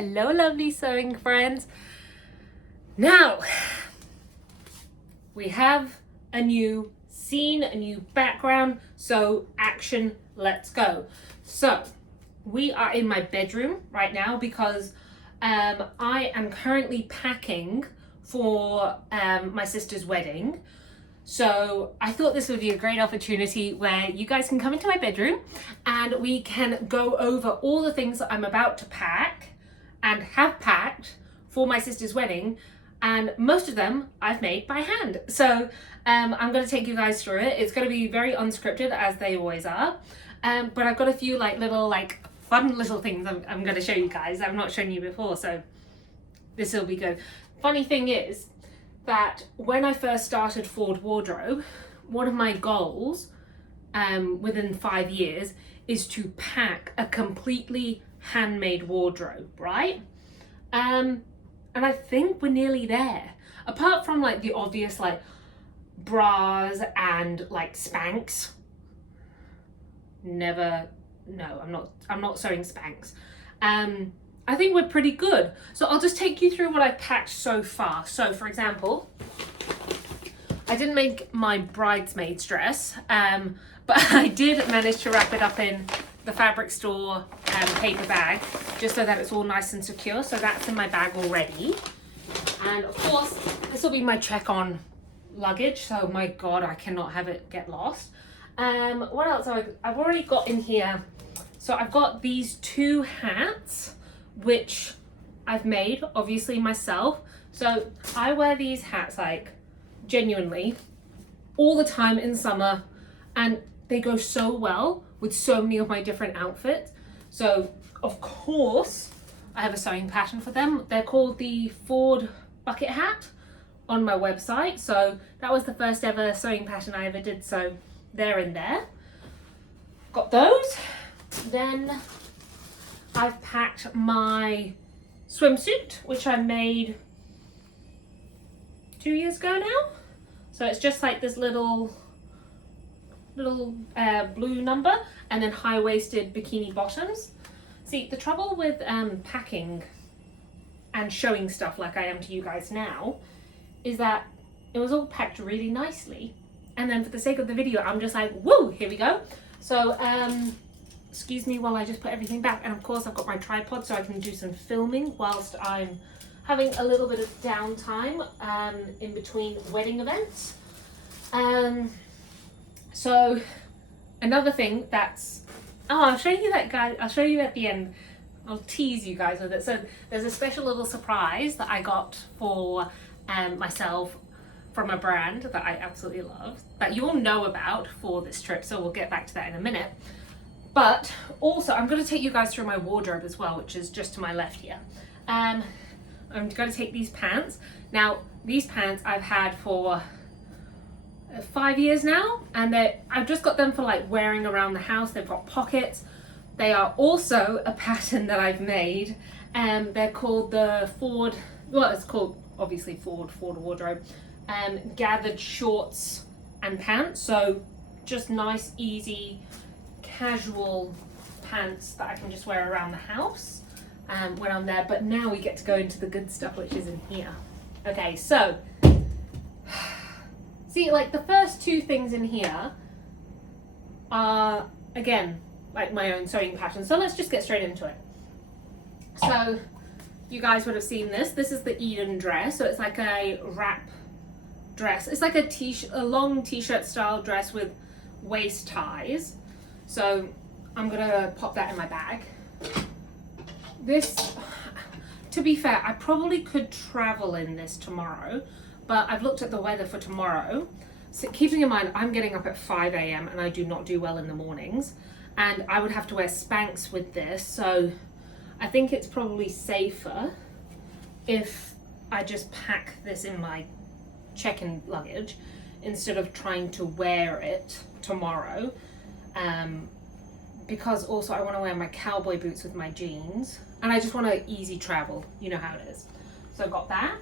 Hello lovely sewing friends. Now we have a new scene, a new background, so action, let's go. So we are in my bedroom right now because I am currently packing for my sister's wedding. So I thought this would be a great opportunity where you guys can come into my bedroom and we can go over all the things that I'm about to pack and have packed for my sister's wedding, and most of them I've made by hand. So I'm going to take you guys through it. It's going to be very unscripted, as they always are, but I've got a few little fun little things I'm going to show you guys I've not shown you before, so this will be good. Funny thing is that when I first started Ford Wardrobe, one of my goals within 5 years is to pack a completely handmade wardrobe, right? And I think we're nearly there. Apart from the obvious bras and Spanx. I'm not sewing Spanx. I think we're pretty good. So I'll just take you through what I've packed so far. So for example, I didn't make my bridesmaid's dress, but I did manage to wrap it up in the fabric store paper bag, just so that it's all nice and secure. So that's in my bag already. And of course, this will be my check-on luggage. So my God, I cannot have it get lost. What else I've already got in here? So I've got these two hats, which I've made obviously myself. So I wear these hats genuinely all the time in summer, and they go so well with so many of my different outfits. So of course I have a sewing pattern for them. They're called the Ford bucket hat on my website. So that was the first ever sewing pattern I ever did. So they're in there. Got those. Then I've packed my swimsuit, which I made 2 years ago now. So it's just this little blue number, and then high-waisted bikini bottoms. See, the trouble with packing and showing stuff like I am to you guys now is that it was all packed really nicely, and then for the sake of the video I'm just woo, here we go. So excuse me while I just put everything back, and of course I've got my tripod so I can do some filming whilst I'm having a little bit of downtime in between wedding events. So another thing that's, I'll show you that, guys. I'll show you at the end. I'll tease you guys with it. So there's a special little surprise that I got for myself from a brand that I absolutely love, that you all know about for this trip, so we'll get back to that in a minute. But also I'm going to take you guys through my wardrobe as well, which is just to my left here. I'm going to take these pants. Now these pants I've had for 5 years now, and I've just got them for wearing around the house. They've got pockets. They are also a pattern that I've made. They're called the Ford, well, it's called obviously Ford Wardrobe, gathered shorts and pants. So just nice, easy, casual pants that I can just wear around the house when I'm there. But now we get to go into the good stuff, which is in here. Okay, so see, the first two things in here are, again, my own sewing pattern. So let's just get straight into it. So you guys would have seen this. This is the Eden dress. So it's a wrap dress. It's a long t-shirt style dress with waist ties. So I'm gonna pop that in my bag. This, to be fair, I probably could travel in this tomorrow, but I've looked at the weather for tomorrow. So keeping in mind, I'm getting up at 5 a.m. and I do not do well in the mornings, and I would have to wear Spanx with this. So I think it's probably safer if I just pack this in my check-in luggage instead of trying to wear it tomorrow. Because also I want to wear my cowboy boots with my jeans, and I just want to easy travel. You know how it is. So I've got that.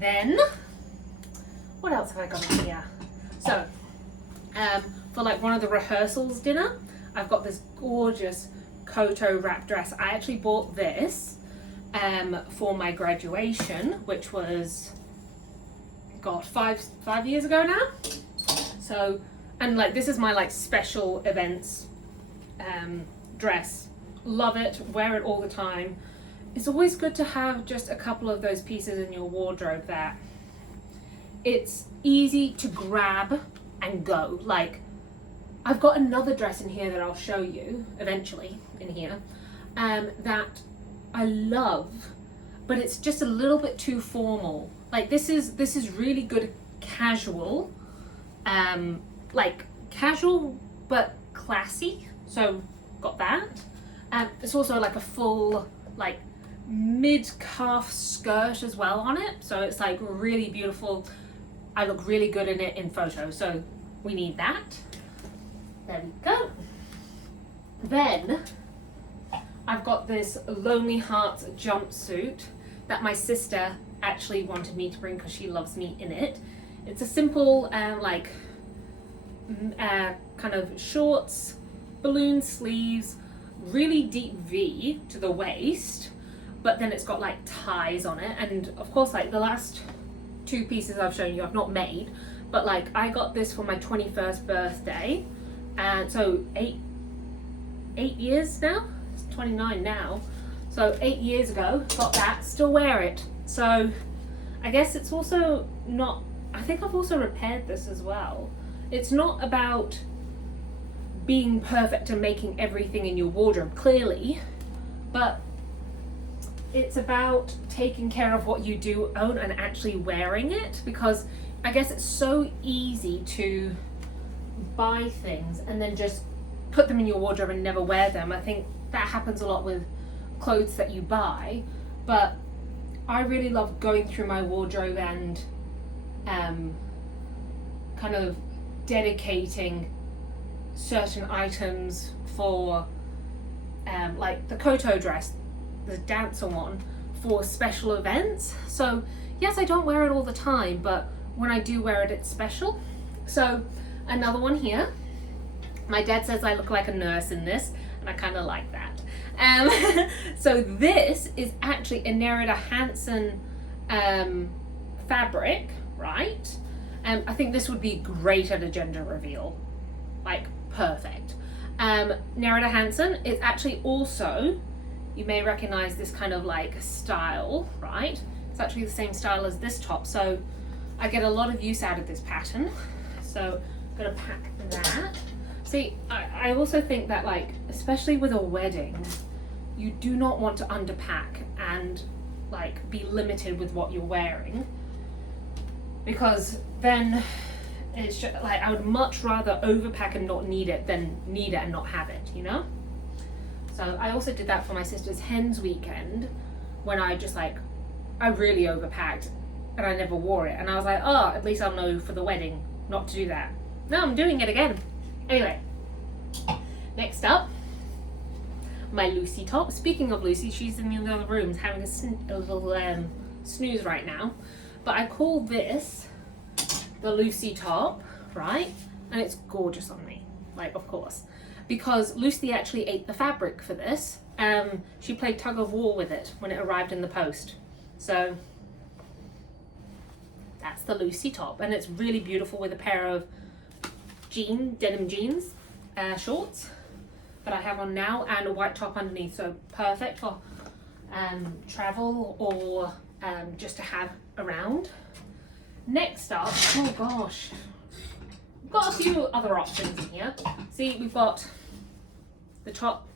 Then, what else have I got in here? So, for one of the rehearsals dinner, I've got this gorgeous Koto wrap dress. I actually bought this for my graduation, which was, God, five years ago now. So, and like this is my like special events dress. Love it, wear it all the time. It's always good to have just a couple of those pieces in your wardrobe that it's easy to grab and go. Like, I've got another dress in here that I'll show you eventually in here that I love, but it's just a little bit too formal. Like this is really good casual, like casual but classy. So got that. It's also like a full like mid-calf skirt as well on it, so it's like really beautiful. I look really good in it in photos, so we need that. There we go. Then I've got this Lonely Hearts jumpsuit that my sister actually wanted me to bring because she loves me in it. It's a simple like kind of shorts, balloon sleeves, really deep V to the waist, but then it's got like ties on it. And of course, like the last two pieces I've shown you I've not made, but like I got this for my 21st birthday, and so eight years now. It's 29 now, so 8 years ago got that, still wear it. So I guess it's also not, I think I've also repaired this as well. It's not about being perfect and making everything in your wardrobe clearly, but it's about taking care of what you do own and actually wearing it, because I guess it's so easy to buy things and then just put them in your wardrobe and never wear them. I think that happens a lot with clothes that you buy, but I really love going through my wardrobe and kind of dedicating certain items for like the Koto dress, the dancer one, for special events. So yes, I don't wear it all the time, but when I do wear it, it's special. So another one here. My dad says I look like a nurse in this, and I kind of like that. So this is actually a Nerida Hansen fabric, right? I think this would be great at a gender reveal, like perfect. Nerida Hansen is actually also, you may recognize this kind of like style, right? It's actually the same style as this top, so I get a lot of use out of this pattern. So I'm gonna pack that. See, I also think that, like, especially with a wedding, you do not want to underpack and like be limited with what you're wearing, because then it's just, like, I would much rather overpack and not need it than need it and not have it, you know? So I also did that for my sister's hens weekend, when I just like, I really overpacked and I never wore it, and I was like, oh, at least I'll know for the wedding not to do that. No, I'm doing it again. Anyway, next up, my Lucy top. Speaking of Lucy, she's in the other rooms having a little snooze right now, but I call this the Lucy top, right? And it's gorgeous on me, like, of course, because Lucy actually ate the fabric for this. She played tug of war with it when it arrived in the post. So that's the Lucy top, and it's really beautiful with a pair of denim jeans, shorts that I have on now, and a white top underneath, so perfect for travel or just to have around. Next up, oh gosh, we've got a few other options in here. See, we've got the top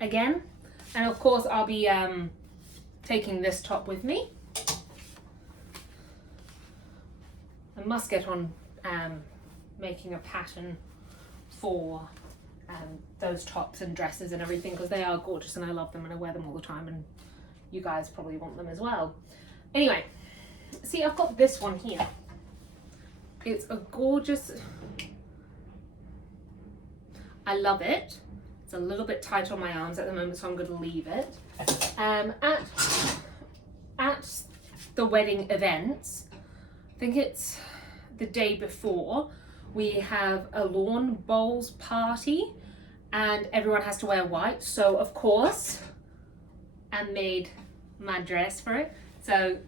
again, and of course I'll be taking this top with me. I must get on making a pattern for those tops and dresses and everything, because they are gorgeous and I love them and I wear them all the time, and you guys probably want them as well. Anyway, see, I've got this one here. It's a gorgeous, I love it. It's a little bit tight on my arms at the moment, so I'm going to leave it. At the wedding events, I think it's the day before, we have a lawn bowls party and everyone has to wear white. So of course, Handmade my dress for it. So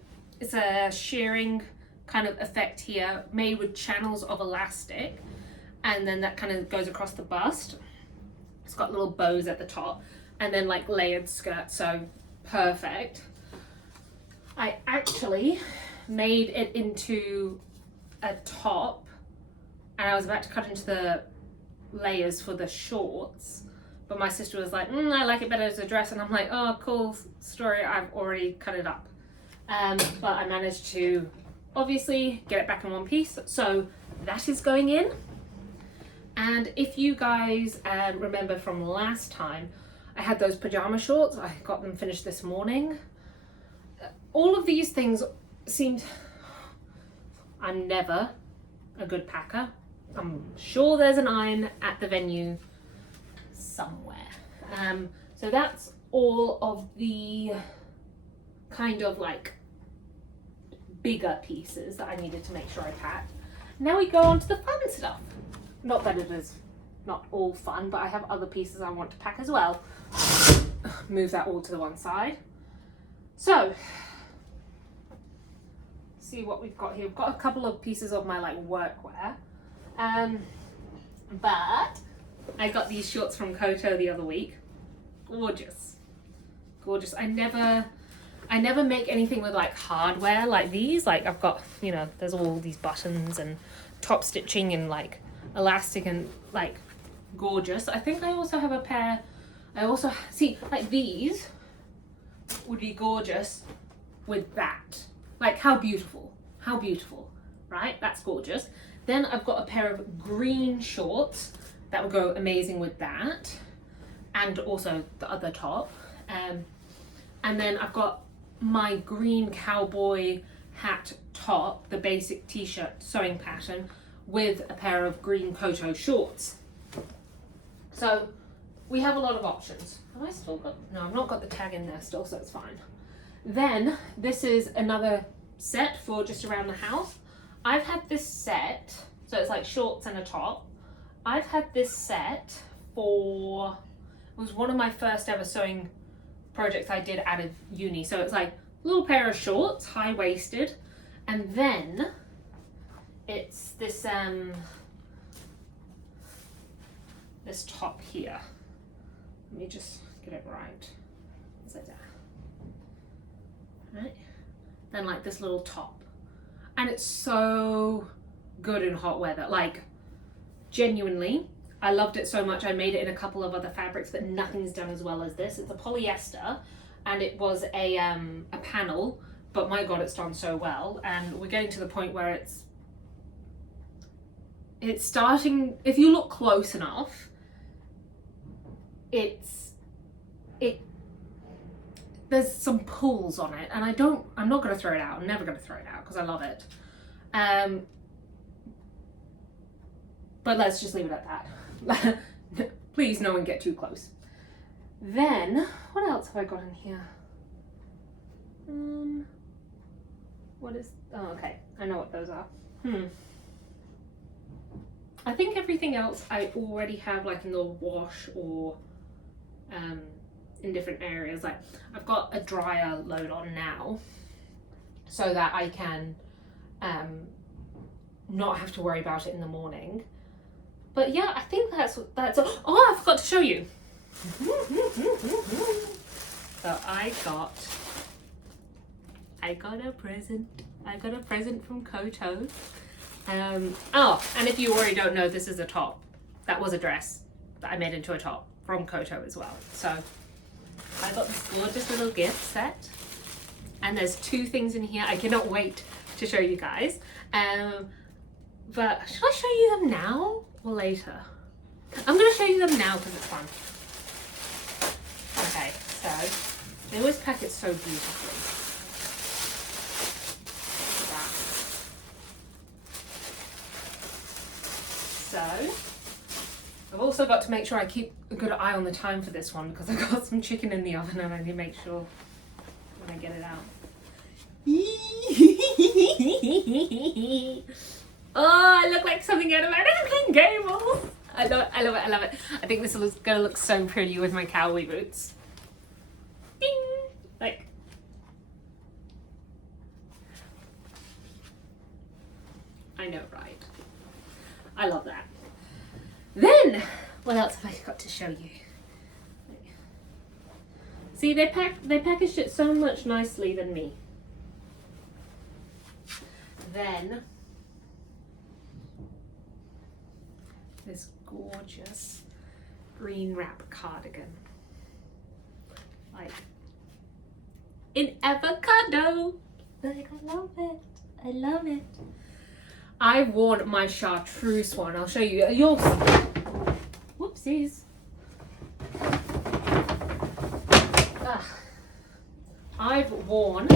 it's a shearing kind of effect here, made with channels of elastic, and then that kind of goes across the bust. It's got little bows at the top, and then like layered skirt, so perfect. I actually made it into a top, and I was about to cut into the layers for the shorts, but my sister was like, I like it better as a dress, and I'm like, oh, cool story, I've already cut it up. But I managed to obviously get it back in one piece, so that is going in. And if you guys remember from last time, I had those pajama shorts. I got them finished this morning. All of these things seemed... I'm never a good packer. I'm sure there's an iron at the venue somewhere. So that's all of the kind of like bigger pieces that I needed to make sure I packed. Now we go on to the fun stuff. Not that it is not all fun, but I have other pieces I want to pack as well. Move that all to the one side. So, see what we've got here. We've got a couple of pieces of my like workwear. But I got these shorts from Koto the other week. Gorgeous. Gorgeous. I never make anything with like hardware like these. Like I've got, you know, there's all these buttons and top stitching and like elastic and like gorgeous. I think I also have a pair. I also see like these would be gorgeous with that. Like how beautiful, right? That's gorgeous. Then I've got a pair of green shorts that would go amazing with that, and also the other top. And then I've got my green cowboy hat top, the basic t-shirt sewing pattern, with a pair of green Koto shorts. So we have a lot of options. Have I still got, no, I've not got the tag in there still, so it's fine. Then this is another set for just around the house. I've had this set, so it's like shorts and a top. I've had this set for, it was one of my first ever sewing projects I did out of uni. So it's like a little pair of shorts, high-waisted, and then it's this this top here. Let me just get it right. It's like that. Right? Then like this little top. And it's so good in hot weather. Like, genuinely, I loved it so much. I made it in a couple of other fabrics, but nothing's done as well as this. It's a polyester, and it was a panel, but my God, it's done so well. And we're getting to the point where it's starting, if you look close enough, there's some pulls on it, and I'm not gonna throw it out. I'm never gonna throw it out because I love it. But let's just leave it at that. Please, no one get too close. Then, what else have I got in here? What is, oh, okay, I know what those are. I think everything else I already have like in the wash or in different areas. Like I've got a dryer load on now so that I can not have to worry about it in the morning. But yeah, I think that's all. Oh, I forgot to show you. So I got a present. I got a present from Koto. Oh, and if you already don't know, this is a top. That was a dress that I made into a top from Koto as well. So I got this gorgeous little gift set, and there's two things in here. I cannot wait to show you guys. But should I show you them now or later? I'm gonna show you them now because it's fun. Okay, so they always pack it so beautifully. So I've also got to make sure I keep a good eye on the time for this one because I've got some chicken in the oven and I need to make sure when I get it out. Oh, I look like something out of American Gables. I love it. I think this is gonna look so pretty with my cowboy boots. Ding! Like, know, right? I love that. Then, what else have I got to show you? See, they packaged it so much nicely than me. Then, this gorgeous green wrap cardigan. Like, in avocado. Like, I love it. I love it. I've worn my chartreuse one. I'll show you. You'll. Whoopsies. I've worn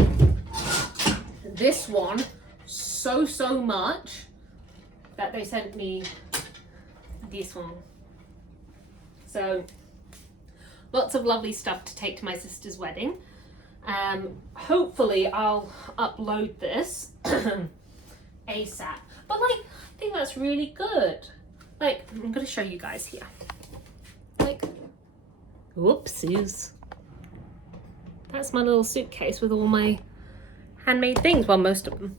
this one so much that they sent me this one. So lots of lovely stuff to take to my sister's wedding. Hopefully I'll upload this ASAP. But like, I think that's really good. Like, I'm gonna show you guys here. Like, whoopsies. That's my little suitcase with all my handmade things. Well, most of them.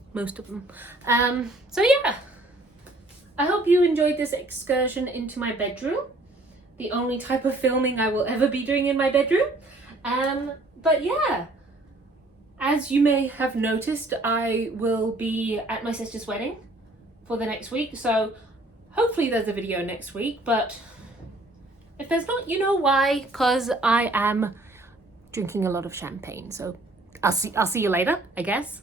So yeah, I hope you enjoyed this excursion into my bedroom. The only type of filming I will ever be doing in my bedroom. But yeah, as you may have noticed, I will be at my sister's wedding for the next week. So hopefully there's a video next week, but if there's not, you know why, because I am drinking a lot of champagne. So I'll see you later, I guess.